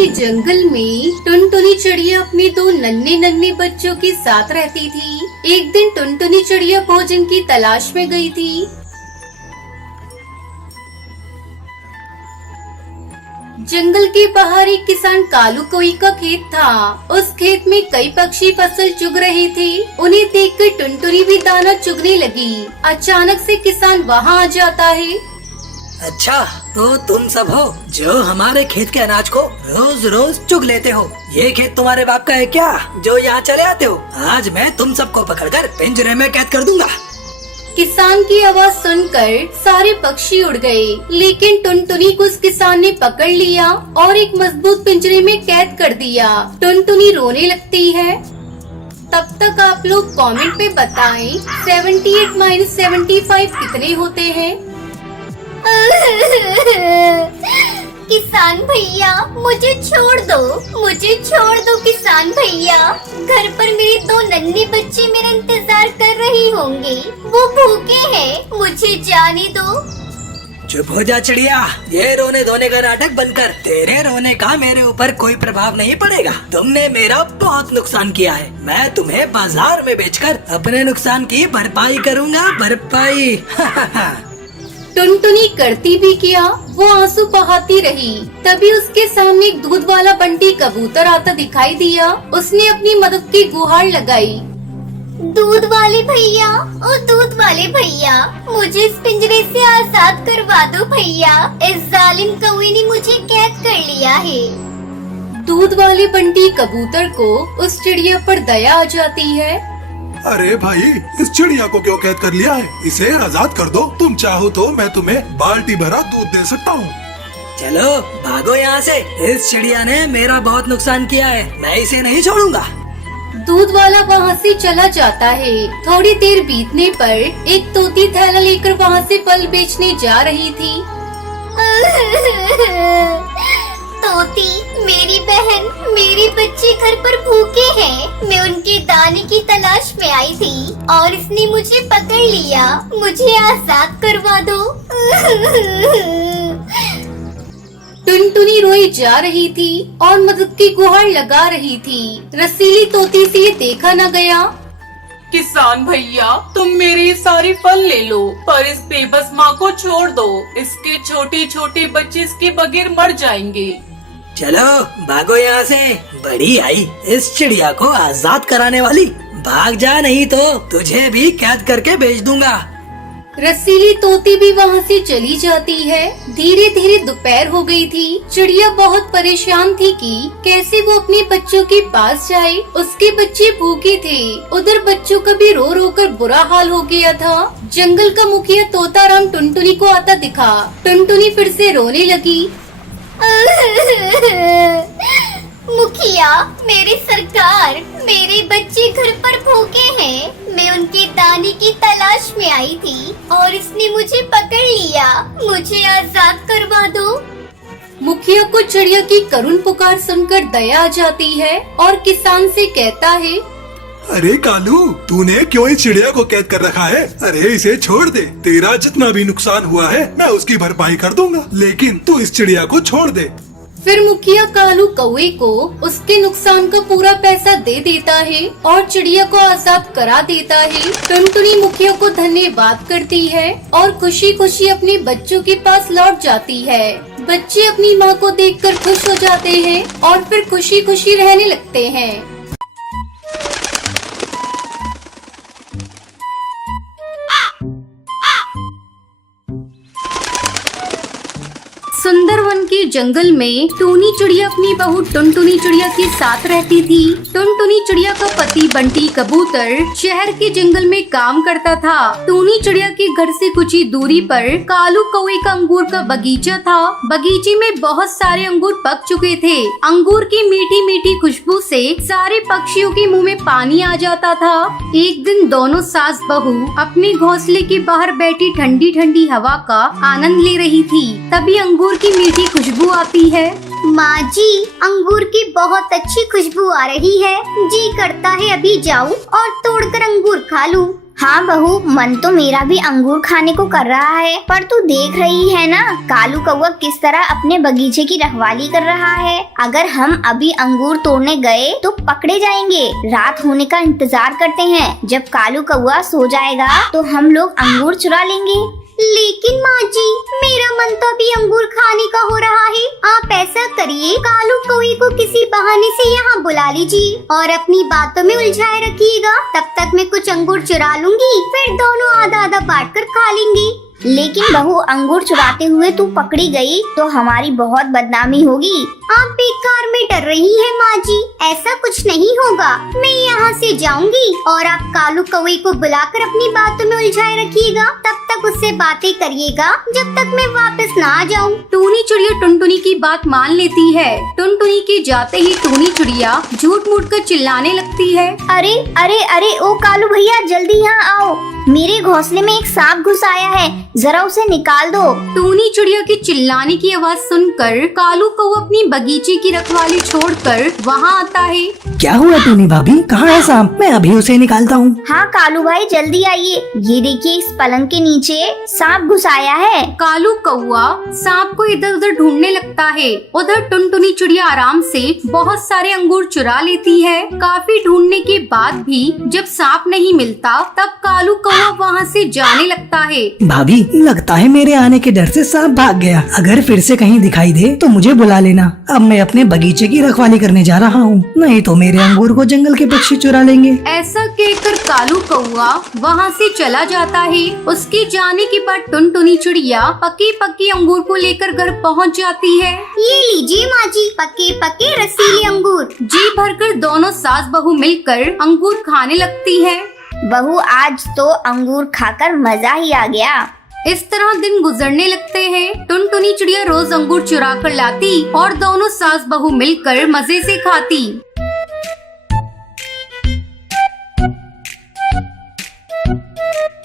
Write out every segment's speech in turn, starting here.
के जंगल में टुनटुनी चिड़िया अपने दो नन्हे नन्हे बच्चों के साथ रहती थी। एक दिन टुनटुनी चिड़िया भोजन की तलाश में गई थी। जंगल के बाहर एक किसान कालू कोई का खेत था। उस खेत में कई पक्षी फसल चुग रहे थे। उन्हें देखकर टुनटुनी भी दाना चुगने लगी। अचानक से किसान वहाँ आ जाता है। अच्छा, तो तुम सब हो जो हमारे खेत के अनाज को रोज रोज चुग लेते हो। ये खेत तुम्हारे बाप का है क्या जो यहाँ चले आते हो? आज मैं तुम सबको पकड़कर पिंजरे में कैद कर दूंगा। किसान की आवाज सुनकर सारे पक्षी उड़ गए, लेकिन टुनटुनी को उस किसान ने पकड़ लिया और एक मजबूत पिंजरे में कैद कर दिया। टुनटुनी रोने लगती है। तब तक आप लोग कमेंट पे बताएं 78 - 75 कितने होते हैं? किसान भैया मुझे छोड़ दो किसान भैया। घर पर मेरे दो नन्हे बच्चे मेरा इंतजार कर रहे होंगे। वो भूखे हैं, मुझे जाने दो। चुप हो जा चिड़िया, ये रोने धोने का नाटक बंद कर। तेरे रोने का मेरे ऊपर कोई प्रभाव नहीं पड़ेगा। तुमने मेरा बहुत नुकसान किया है। मैं तुम्हें बाजार में बेचकर अपने नुकसान की भरपाई करूँगा, भरपाई। टुनटुनी करती भी क्या, वो आंसू बहाती रही। तभी उसके सामने एक दूध वाला बंटी कबूतर आता दिखाई दिया। उसने अपनी मदद की गुहार लगाई। दूध वाले भैया, ओ दूध वाले भैया, मुझे इस पिंजरे से आजाद करवा दो भैया। इस जालिम कौवे ने मुझे कैद कर लिया है। दूध वाले बंटी कबूतर को उस चिड़िया पर दया आ जाती है। अरे भाई, इस चिड़िया को क्यों कैद कर लिया है? इसे आजाद कर दो। तुम चाहो तो मैं तुम्हें बाल्टी भरा दूध दे सकता हूँ। चलो भागो यहाँ से। इस चिड़िया ने मेरा बहुत नुकसान किया है, मैं इसे नहीं छोड़ूंगा। दूध वाला वहाँ से चला जाता है। थोड़ी देर बीतने पर एक तोती थैला लेकर वहाँ से फल बेचने जा रही थी। तोती, मेरी बहन, मेरे बच्चे घर पर भूखे हैं। मैं उनके दाने की तलाश में आई थी और इसने मुझे पकड़ लिया। मुझे आजाद करवा दो। टुनटुनी रोई जा रही थी और मदद की गुहार लगा रही थी। रसीली तोती से ये देखा न गया। किसान भैया, तुम मेरे सारे फल ले लो, पर इस बेबस माँ को छोड़ दो। इसके छोटे छोटे बच्चे इसके बगैर मर जाएंगे। चलो भागो यहाँ से। बड़ी आई इस चिड़िया को आजाद कराने वाली। भाग जा, नहीं तो तुझे भी कैद करके भेज दूंगा। रसीली तोती भी वहाँ से चली जाती है। धीरे धीरे दोपहर हो गई थी। चिड़िया बहुत परेशान थी कि कैसे वो अपने बच्चों के पास जाए। उसके बच्चे भूखे थे। उधर बच्चों का भी रो रो कर बुरा हाल हो गया था। जंगल का मुखिया तोताराम टुनटुनी को आता दिखा। टुनटुनी फिर से रोने लगी। मुखिया, मेरी सरकार, मेरे बच्चे घर पर भूखे हैं। मैं उनके दाने की तलाश में आई थी और इसने मुझे पकड़ लिया। मुझे आजाद करवा दो। मुखिया को चिड़िया की करुण पुकार सुनकर दया आ जाती है और किसान से कहता है, अरे कालू, तूने क्यों इस चिड़िया को कैद कर रखा है? अरे इसे छोड़ दे। तेरा जितना भी नुकसान हुआ है मैं उसकी भरपाई कर दूंगा, लेकिन तू इस चिड़िया को छोड़ दे। फिर मुखिया कालू कौवे को उसके नुकसान का पूरा पैसा दे देता है और चिड़िया को आजाद करा देता है। टुनटुनी मुखिया को धन्यवाद करती है और खुशी खुशी अपने बच्चों के पास लौट जाती है। बच्चे अपनी माँ को देखकर खुश हो जाते हैं और फिर खुशी खुशी रहने लगते हैं। सुंदरवन के जंगल में टूनी चिड़िया अपनी बहू टुनटुनी चिड़िया के साथ रहती थी। टुनटुनी चिड़िया का पति बंटी कबूतर शहर के जंगल में काम करता था। टूनी चिड़िया के घर से कुछ ही दूरी पर कालू कौवे का अंगूर का बगीचा था। बगीचे में बहुत सारे अंगूर पक चुके थे। अंगूर की मीठी मीठी खुशबू से सारे पक्षियों के मुंह में पानी आ जाता था। एक दिन दोनों सास बहू अपने घोंसले के बाहर बैठी ठंडी ठंडी हवा का आनंद ले रही थी। तभी अंगूर की मीठी खुशबू आती है। माँ जी, अंगूर की बहुत अच्छी खुशबू आ रही है। जी करता है अभी जाऊं और तोड़कर अंगूर खा लूं। हाँ बहू, मन तो मेरा भी अंगूर खाने को कर रहा है, पर तू देख रही है ना कालू कौवा किस तरह अपने बगीचे की रखवाली कर रहा है। अगर हम अभी अंगूर तोड़ने गए तो पकड़े जाएंगे। रात होने का इंतजार करते हैं, जब कालू कौवा सो जाएगा तो हम लोग अंगूर चुरा लेंगे। लेकिन माँ जी, मेरा मन तो अभी अंगूर खाने का हो रहा है। आप ऐसा करिए, कालू कौवे को किसी बहाने से यहाँ बुला लीजिए और अपनी बातों में उलझाए रखिएगा। तब तक मैं कुछ अंगूर चुरा लूंगी, फिर दोनों आधा आधा बांट कर खा लेंगे। लेकिन बहू, अंगूर चुराते हुए तू पकड़ी गई तो हमारी बहुत बदनामी होगी। आप बेकार में डर रही है माँ जी, ऐसा कुछ नहीं होगा। मैं यहाँ से जाऊंगी और आप कालू कौवे को बुलाकर अपनी बातों में उलझाए रखिएगा। तब तक उससे बातें करिएगा जब तक मैं वापस ना आ जाऊँ। टूनी चिड़िया टुनटुनी की बात मान लेती है। टुनटुनी के जाते ही टूनी चिड़िया झूठ मूठ कर चिल्लाने लगती है। अरे अरे अरे, ओ कालू भैया, जल्दी यहाँ आओ। मेरे घोंसले में एक सांप घुस आया है, जरा उसे निकाल दो। टूनी चिड़िया के चिल्लाने की आवाज सुनकर कालू कौवा अपनी बगीचे की रखवाली छोड़कर वहाँ आता है। क्या हुआ टूनी भाभी, कहाँ है सांप? मैं अभी उसे निकालता हूँ। हाँ कालू भाई, जल्दी आइए। ये देखिए, इस पलंग के नीचे सांप घुस आया है। कालू कौवा सांप को इधर उधर ढूंढने लगता है। उधर टुनटुनी चिड़िया आराम से बहुत सारे अंगूर चुरा लेती है। काफी ढूंढने के बाद भी जब सांप नहीं मिलता, तब कालू कौवा वहाँ से जाने लगता है। भाभी, लगता है मेरे आने के डर से सांप भाग गया। अगर फिर से कहीं दिखाई दे तो मुझे बुला लेना। अब मैं अपने बगीचे की रखवाली करने जा रहा हूँ, नहीं तो मेरे अंगूर को जंगल के पक्षी चुरा लेंगे। ऐसा कहकर कालू कौवा वहाँ से चला जाता है। उसके जाने के बाद टुनटुनी चिड़िया पके पके अंगूर को लेकर घर पहुँच जाती है। ये लीजिए माँ जी, पके पके रसीले अंगूर। जी भरकर दोनों सास बहू मिलकर अंगूर खाने लगती है। बहू, आज तो अंगूर खाकर मजा ही आ गया। इस तरह दिन गुजरने लगते हैं। टुनटुनी चिड़िया रोज अंगूर चुरा कर लाती और दोनों सास बहू मिलकर मजे से खाती।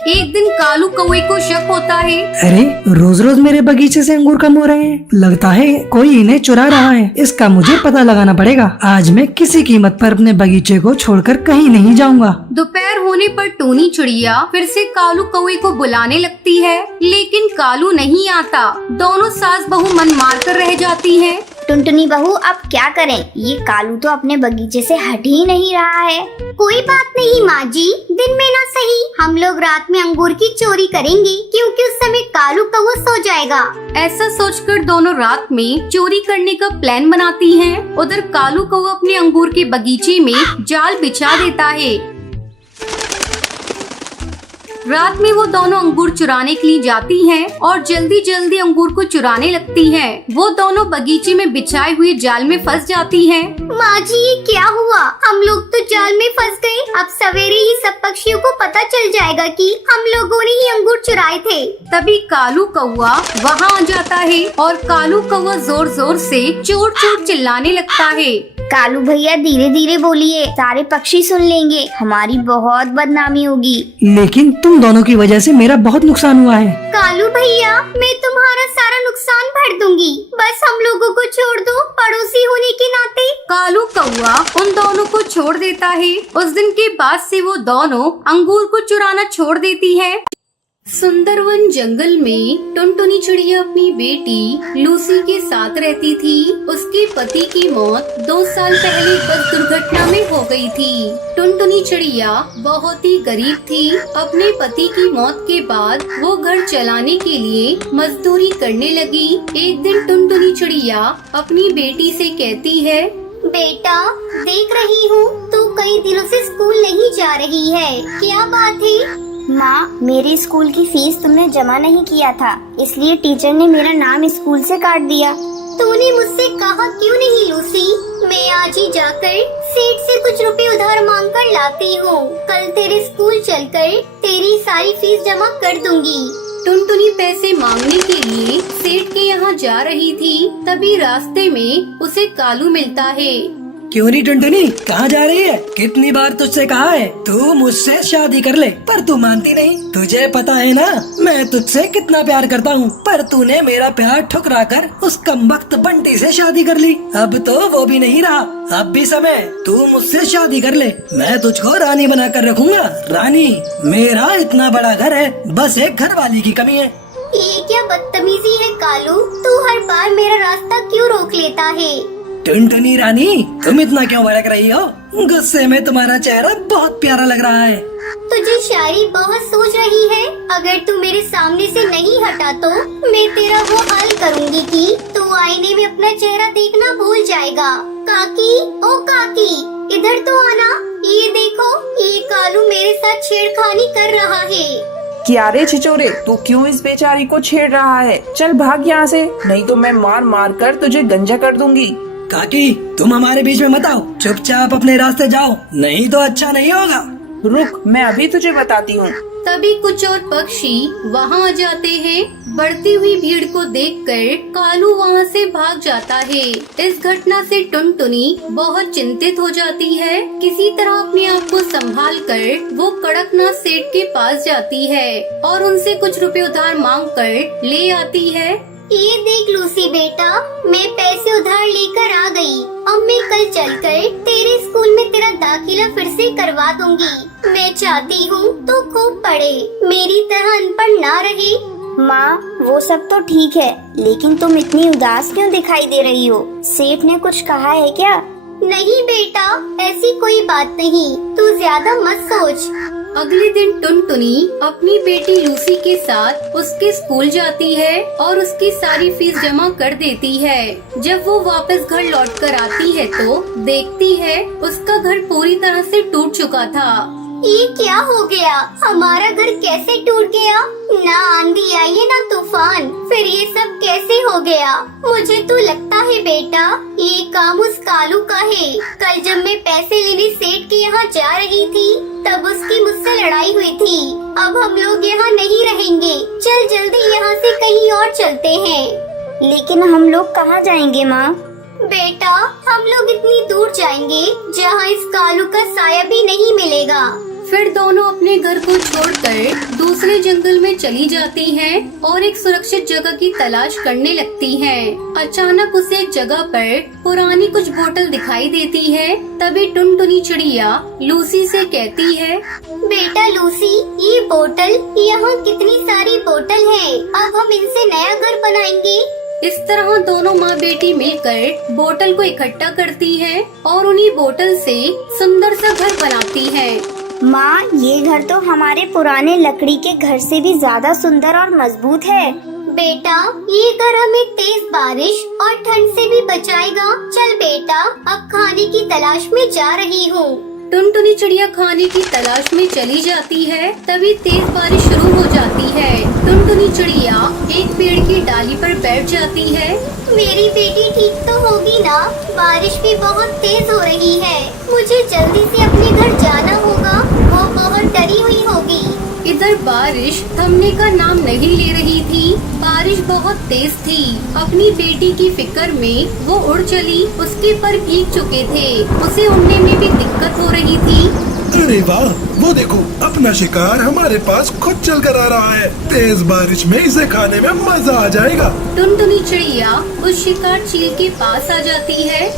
एक दिन कालू कौवे को शक होता है। अरे, रोज रोज मेरे बगीचे से अंगूर कम हो रहे हैं। लगता है कोई इन्हें चुरा रहा है। इसका मुझे पता लगाना पड़ेगा। आज मैं किसी कीमत पर अपने बगीचे को छोड़कर कहीं नहीं जाऊंगा। दोपहर होने पर टूनी चिड़िया फिर से कालू कौवे को बुलाने लगती है, लेकिन कालू नहीं आता। दोनों सास बहू मन मार कर रह जाती हैं। टुनटुनी बहू, अब क्या करें? ये कालू तो अपने बगीचे से हट ही नहीं रहा है। कोई बात नहीं माँ जी, दिन में ना सही हम लोग रात में अंगूर की चोरी करेंगे, क्योंकि उस समय कालू कौवा सो जाएगा। ऐसा सोचकर दोनों रात में चोरी करने का प्लान बनाती हैं। उधर कालू कौवा अपने अंगूर के बगीचे में जाल बिछा देता है। रात में वो दोनों अंगूर चुराने के लिए जाती हैं और जल्दी जल्दी अंगूर को चुराने लगती हैं। वो दोनों बगीचे में बिछाए हुए जाल में फंस जाती हैं। माँ जी, ये क्या हुआ? हम लोग तो जाल में फंस गए। अब सवेरे ही सब पक्षियों को पता चल जाएगा कि हम लोगों ने ही अंगूर चुराए थे। तभी कालू कौवा वहाँ आ जाता है और कालू कौवा जोर जोर से चोर चोर चिल्लाने लगता है। कालू भैया, धीरे धीरे बोलिए, सारे पक्षी सुन लेंगे, हमारी बहुत बदनामी होगी। लेकिन तुम दोनों की वजह से मेरा बहुत नुकसान हुआ है। कालू भैया, मैं तुम्हारा सारा नुकसान भर दूंगी, बस हम लोगों को छोड़ दो, पड़ोसी होने के नाते। कालू कौवा उन दोनों को छोड़ देता है। उस दिन के बाद से वो दोनों अंगूर को चुराना छोड़ देती है। सुंदरवन जंगल में टुनटुनी चिड़िया अपनी बेटी लूसी के साथ रहती थी। उसके पति की मौत 2 साल पहले बस दुर्घटना में हो गई थी। टुनटुनी चिड़िया बहुत ही गरीब थी। अपने पति की मौत के बाद वो घर चलाने के लिए मजदूरी करने लगी। एक दिन टुनटुनी चिड़िया अपनी बेटी से कहती है, बेटा, देख रही हूँ तू कई दिनों से स्कूल नहीं जा रही है, क्या बात है? माँ, मेरी स्कूल की फीस तुमने जमा नहीं किया था, इसलिए टीचर ने मेरा नाम स्कूल से काट दिया। तूने मुझसे कहा क्यों नहीं लूसी? मैं आज ही जाकर सेठ से कुछ रुपए उधार मांग कर लाती हूँ। कल तेरे स्कूल चलकर तेरी सारी फीस जमा कर दूंगी। टुनटुनी पैसे मांगने के लिए सेठ के यहाँ जा रही थी। तभी रास्ते में उसे कालू मिलता है। क्यों नहीं टुनटुनी, कहाँ जा रही है? कितनी बार तुझसे कहा है तू मुझसे शादी कर ले, पर तू मानती नहीं। तुझे पता है ना मैं तुझसे कितना प्यार करता हूँ, पर तूने मेरा प्यार ठुकरा कर उस कमबख्त बंटी से शादी कर ली। अब तो वो भी नहीं रहा, अब भी समय, तू मुझसे शादी कर ले, मैं तुझको रानी बना कर रखूंगा। रानी, मेरा इतना बड़ा घर है, बस एक घर वाली की कमी है। ये क्या बदतमीजी है कालू, तू हर बार मेरा रास्ता क्यों रोक लेता है? टुनटुनी रानी, तुम इतना क्यों भड़क रही हो? गुस्से में तुम्हारा चेहरा बहुत प्यारा लग रहा है। तुझे शायरी बहुत सोच रही है, अगर तू मेरे सामने से नहीं हटा तो मैं तेरा वो हाल करूँगी कि तू आईने में अपना चेहरा देखना भूल जाएगा। काकी, ओ काकी, इधर तो आना। ये देखो, ये कालू मेरे साथ छेड़खानी कर रहा है। क्या रे छिचोरे, तू क्यों इस बेचारी को छेड़ रहा है? चल भाग यहाँ से, नहीं तो मैं मार मार कर तुझे गंजा कर दूंगी। काकी, तुम हमारे बीच में मत आओ, चुपचाप अपने रास्ते जाओ, नहीं तो अच्छा नहीं होगा। रुक, मैं अभी तुझे बताती हूँ। तभी कुछ और पक्षी वहाँ आ जाते हैं। बढ़ती हुई भीड़ को देखकर कालू वहाँ से भाग जाता है। इस घटना से टुनटुनी बहुत चिंतित हो जाती है। किसी तरह अपने आप को संभाल कर वो कड़कनाथ सेठ के पास जाती है और उनसे कुछ रुपए उधार मांग कर ले आती है। ये देख लूसी बेटा, मैं पैसे उधार लेकर आ गई। अब मैं कल चलकर तेरे स्कूल में तेरा दाखिला फिर से करवा दूंगी। मैं चाहती हूँ तो खूब पढ़े, मेरी तरह अनपढ़ ना रहे। माँ, वो सब तो ठीक है, लेकिन तुम इतनी उदास क्यों दिखाई दे रही हो? सेठ ने कुछ कहा है क्या? नहीं बेटा, ऐसी कोई बात नहीं, तू ज्यादा मत सोच। अगले दिन टुनटुनी अपनी बेटी लूसी के साथ उसके स्कूल जाती है और उसकी सारी फीस जमा कर देती है। जब वो वापस घर लौट कर आती है तो देखती है उसका घर पूरी तरह से टूट चुका था। ये क्या हो गया? हमारा घर कैसे टूट गया? ना आंधी आई है ना तूफान, फिर ये सब कैसे हो गया? मुझे तो लगता है बेटा ये काम उस कालू का है। कल जब मैं पैसे लेने सेठ के यहाँ जा रही थी तब उसकी मुझसे लड़ाई हुई थी। अब हम लोग यहाँ नहीं रहेंगे, चल जल्दी यहाँ से कहीं और चलते हैं। लेकिन हम लोग कहाँ जाएंगे माँ? बेटा, हम लोग इतनी दूर जाएंगे जहाँ इस कालू का साया भी नहीं मिलेगा। फिर दोनों अपने घर को छोड़कर दूसरे जंगल में चली जाती हैं और एक सुरक्षित जगह की तलाश करने लगती हैं। अचानक उसे एक जगह पर पुरानी कुछ बोतल दिखाई देती है। तभी टुनटुनी चिड़िया लूसी से कहती है, बेटा लूसी, ये बोतल, यहाँ कितनी सारी बोतल है, अब हम इनसे नया घर बनाएंगे। इस तरह दोनों माँ बेटी मिलकर बोतल को इकट्ठा करती हैं और उन्हीं बोतल से सुंदर सा घर बनाती हैं। माँ, ये घर तो हमारे पुराने लकड़ी के घर से भी ज्यादा सुंदर और मजबूत है। बेटा, ये घर हमें तेज बारिश और ठंड से भी बचाएगा। चल बेटा, अब खाने की तलाश में जा रही हूँ। टुनटुनी चिड़िया खाने की तलाश में चली जाती है। तभी तेज बारिश शुरू हो जाती है। टुनटुनी चिड़िया एक पेड़ की डाली पर बैठ जाती है। मेरी बेटी ठीक तो होगी ना? बारिश भी बहुत तेज हो रही है, मुझे जल्दी से अपने घर जाना होगा, वो बहुत डरी हुई होगी। इधर बारिश थमने का नाम नहीं ले रही थी। बारिश बहुत तेज थी। अपनी बेटी की फिक्र में वो उड़ चली। उसके पर भीग चुके थे, उसे उड़ने में भी दिक्कत हो रही थी। अरे वाह, वो देखो, अपना शिकार हमारे पास खुद चल कर आ रहा है। तेज बारिश में इसे खाने में मजा आ जाएगा। टुनटुनी चिड़िया उस शिकार चील के पास आ जाती है।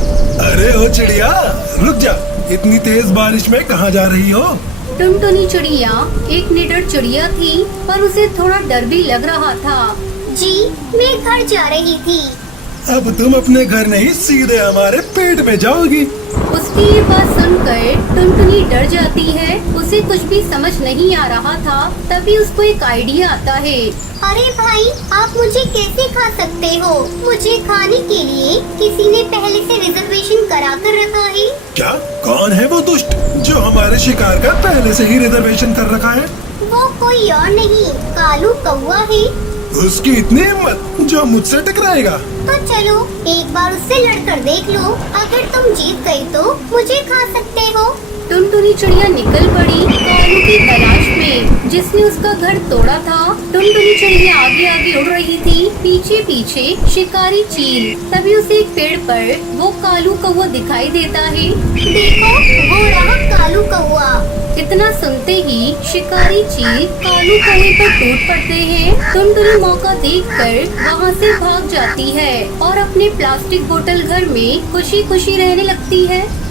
अरे ओ चिड़िया, रुक जा, इतनी तेज बारिश में कहाँ जा रही हो? टुनटुनी चिड़िया एक निडर चिड़िया थी, पर उसे थोड़ा डर भी लग रहा था। जी, मैं घर जा रही थी। अब तुम अपने घर नहीं, सीधे हमारे पेट में जाओगी। उसकी ये बात सुनकर टुनटुनी डर जाती है। उसे कुछ भी समझ नहीं आ रहा था। तभी उसको एक आइडिया आता है। अरे भाई, आप मुझे कैसे खा सकते हो? मुझे खाने के लिए किसी ने पहले से रिजर्वेशन करा कर रखा है। क्या? कौन है वो दुष्ट जो हमारे शिकार का पहले से ही रिजर्वेशन कर रखा है? वो कोई और नहीं, कालू कौवा है। उसकी इतनी हिम्मत जो मुझसे टकराएगा? तो चलो एक बार उससे लड़कर देख लो, अगर तुम जीत गई तो मुझे खा सकते हो। टुनटुनी चिड़िया निकल पड़ी कालू की तलाश में, जिसने उसका घर तोड़ा था। टुनटुनी चिड़िया आगे आगे उड़ रही थी, पीछे पीछे शिकारी चील। तभी उसे एक पेड़ पर वो कालू कौवा दिखाई देता है। देखो, वो रहा कालू कौवा। इतना सुनते ही शिकारी चील कालू कौवे पर टूट पड़ते हैं। टुनटुनी मौका देखकर वहाँ से भाग जाती है और अपने प्लास्टिक बोतल घर में खुशी खुशी रहने लगती है।